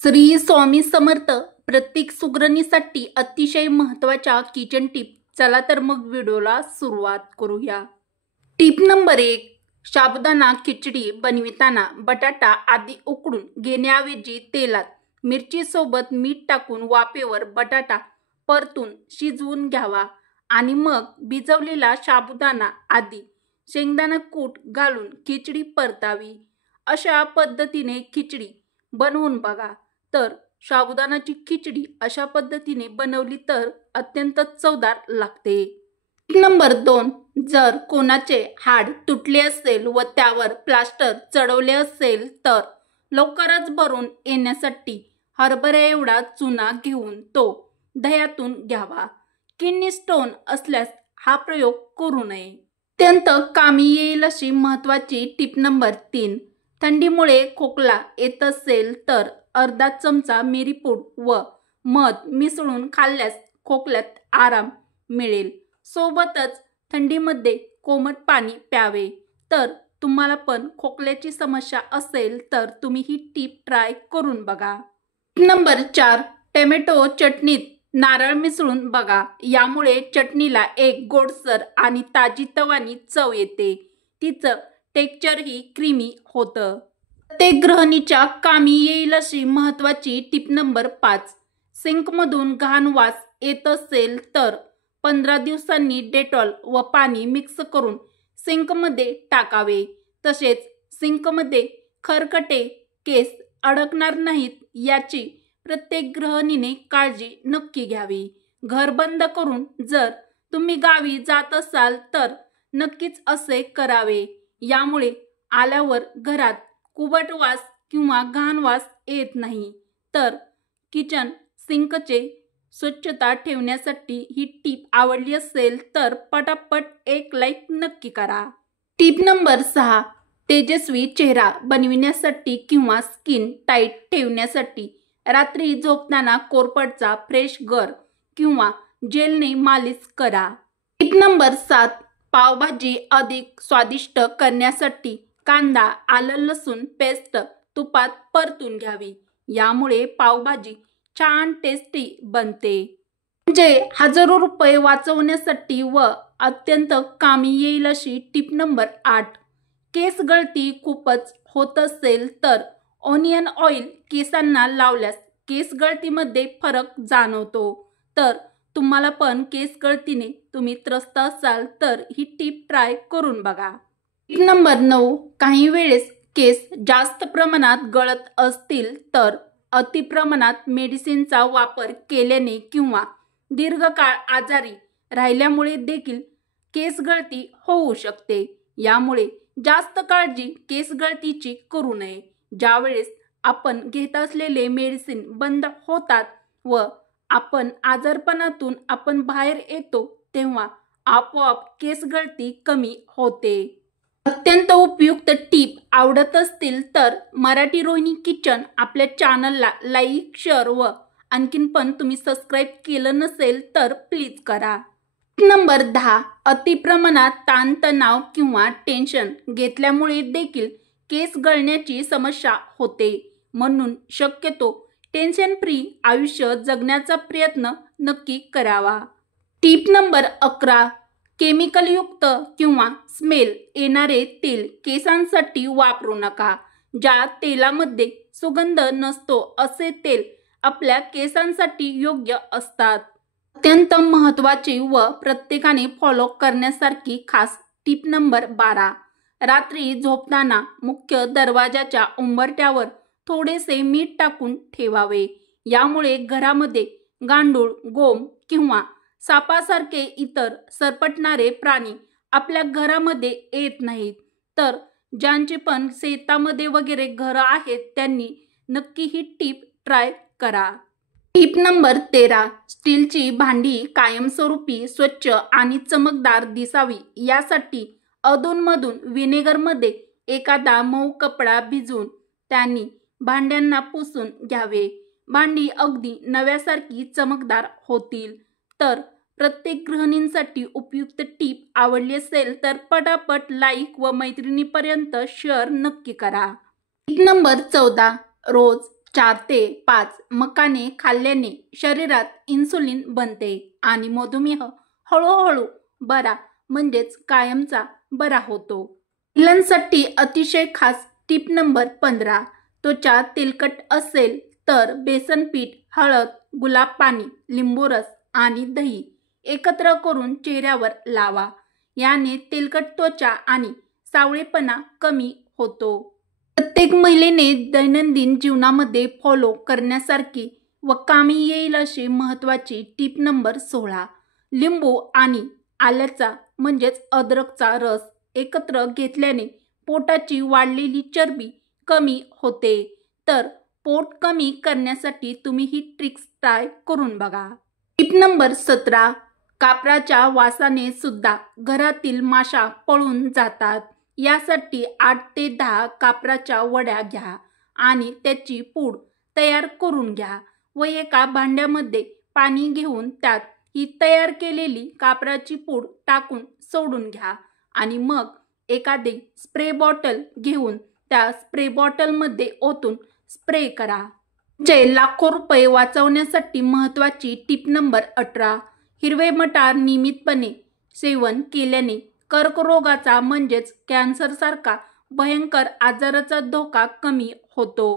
श्री स्वामी समर्थ. प्रत्येक सुगरणीसाठी अतिशय महत्त्वाच्या किचन टिप. चला तर मग व्हिडिओला सुरुवात करूया. Tip number 1. साबुदाणा खिचडी बनविताना बटाटा आधी उकडून घेण्याऐवजी तेलात मिरची सोबत मीठ टाकून वाफेवर बटाटा परतून शिजवून घ्यावा आणि मग भिजवलेला साबुदाणा आधी शेंगदाणा कूट घालून खिचडी परतावी. अशा पद्धतीने खिचडी बनवून बघा. तर साबुदाणाची खिचडी अशा पद्धतीने बनवली तर अत्यंत चवदार लागते. नंबर 2. जर कोणाचे हाड तुटले असेल व त्यावर प्लास्टर चढवले असेल तर लवकरच भरून येण्यासाठी हरभरा एवढा चुना घेऊन तो दह्यातून घ्यावा. किडनी स्टोन असल्यास हा प्रयोग करू नये. अत्यंत कामी येईल अशी महत्त्वाची टिप नंबर 3. थंडीमुळे खोकला येत असेल तर अर्धा चमचा मिरीपूड व मध मिसळून खाल्ल्यास खोकल्यात आराम मिळेल. सोबतच थंडीमध्ये कोमट पाणी प्यावे. तर तुम्हाला पण खोकल्याची समस्या असेल तर तुम्ही ही टिप ट्राय करून बघा. नंबर 4. टोमॅटो चटणीत नारळ मिसळून बघा. यामुळे चटणीला एक गोडसर आणि ताजीतवानी चव येते. तिचं टेक्स्चरही क्रीमी होतं. प्रत्येक गृहिणीच्या कामी येईल अशी महत्त्वाची टिप नंबर 5. सिंकमधून घाण वास येत असेल तर 15 दिवसांनी डेटॉल व पाणी मिक्स करून सिंकमध्ये टाकावे. तसेच सिंकमध्ये खरकटे केस अडकणार नाहीत याची प्रत्येक गृहिणीने काळजी नक्की घ्यावी. घर बंद करून जर तुम्ही गावी जात असाल तर नक्कीच असे करावे. यामुळे आल्यावर घरात कुबट वास किंवा घाण वास येत नाही. तर किचन सिंकचे स्वच्छता ठेवण्यासाठी ही टिप आवडली असेल तर पटापट एक लाईक नक्की करा. Tip number 6. तेजस्वी चेहरा बनविण्यासाठी किंवा स्किन टाईट ठेवण्यासाठी रात्री झोपताना कोरफडचा फ्रेश गर किंवा जेलने मालिश करा. Tip number 7. पावभाजी अधिक स्वादिष्ट करण्यासाठी कांदा आलं लसूण पेस्ट तुपात परतून घ्यावी. यामुळे पावभाजी छान टेस्टी बनते. म्हणजे हजारो रुपये वाचवण्यासाठी व अत्यंत कामी येईल अशी टिप नंबर 8. केस गळती खूपच होत असेल तर ऑनियन ऑइल केसांना लावल्यास केस गळतीमध्ये फरक जाणवतो. तर तुम्हाला पण केस गळतीने तुम्ही त्रस्त असाल तर ही टिप ट्राय करून बघा. Tip number 9. काही वेळेस केस जास्त प्रमाणात गळत असतील तर अतिप्रमाणात मेडिसिनचा वापर केल्याने किंवा दीर्घकाळ आजारी राहिल्यामुळे देखील केस गळती होऊ शकते. यामुळे जास्त काळजी केस गळतीची करू नये. ज्यावेळेस आपण घेत असलेले मेडिसिन बंद होतात व आपण आजारपणातून आपण बाहेर येतो तेव्हा आपोआप केस गळती कमी होते. अत्यंत उपयुक्त टिप आवडत असतील तर मराठी रोहिणी किचन आपल्या चॅनलला लाईक शेअर व आणखीन पण तुम्ही सबस्क्राईब केलं नसेल तर प्लीज करा. नंबर 10. अतिप्रमाणात ताणतणाव किंवा टेन्शन घेतल्यामुळे देखील केस गळण्याची समस्या होते. म्हणून शक्यतो टेन्शन फ्री आयुष्य जगण्याचा प्रयत्न नक्की करावा. Tip number 11. केमिकलयुक्त किंवा स्मेल येणारे तेल केसांसाठी वापरू नका. ज्या तेलामध्ये सुगंध नसतो असे तेल आपल्या केसांसाठी योग्य असतात. अत्यंत महत्त्वाची व प्रत्येकाने फॉलो करण्यासारखी खास टिप नंबर 12. रात्री झोपताना मुख्य दरवाजाच्या उंबरठ्यावर थोडेसे मीठ टाकून ठेवावे. यामुळे घरामध्ये गांडूळ, गोम किंवा सापासारखे इतर सरपटणारे प्राणी आपल्या घरामध्ये येत नाहीत. तर ज्यांचे पण शेतामध्ये वगैरे घरं आहेत त्यांनी नक्की ही टिप ट्राय करा. Tip number 13. स्टीलची भांडी कायमस्वरूपी स्वच्छ आणि चमकदार दिसावी यासाठी अधूनमधून व्हिनेगरमध्ये एखादा मऊ कपडा भिजवून त्यांनी भांड्यांना पुसून घ्यावे. भांडी अगदी नव्यासारखी चमकदार होतील. तर प्रत्येक गृहिणींसाठी उपयुक्त टिप आवडली असेल तर पटापट लाईक व मैत्रिणीपर्यंत शेअर नक्की करा. Tip number 14. रोज 4 ते 5 मकाने खाल्ल्याने शरीरात इन्सुलिन बनते आणि मधुमेह हळूहळू बरा म्हणजेच कायमचा बरा होतो. महिलांसाठी अतिशय खास टिप नंबर 15. त्वचा तेलकट असेल तर बेसन पीठ, हळद, गुलाब पाणी, लिंबू रस आणि दही एकत्र करून चेहऱ्यावर लावा. याने तेलकट त्वचा आणि सावळेपणा कमी होतो. प्रत्येक महिलेने दैनंदिन जीवनामध्ये फॉलो करण्यासारखी व कामी येईल अशी महत्त्वाची टिप नंबर 16. लिंबू आणि आल्याचा म्हणजेच अद्रकचा रस एकत्र घेतल्याने पोटाची वाढलेली चरबी कमी होते. तर पोट कमी करण्यासाठी तुम्ही ही ट्रिक्स ट्राय करून बघा. Tip number 17. कापराच्या वासाने सुद्धा घरातील माशा पळून जातात. यासाठी 8 ते 10 कापराच्या वड्या घ्या आणि त्याची पूड तयार करून घ्या व एका भांड्यामध्ये पाणी घेऊन त्यात ही तयार केलेली कापराची पूड टाकून सोडून घ्या आणि मग एखादी स्प्रे बॉटल घेऊन त्या स्प्रे बॉटलमध्ये ओतून स्प्रे करा. तुमचे लाखो रुपये वाचवण्यासाठी महत्त्वाची टिप नंबर 18. हिरवे मटार नियमितपणे सेवन केल्याने कर्करोगाचा म्हणजेच कॅन्सरसारखा भयंकर आजाराचा धोका कमी होतो.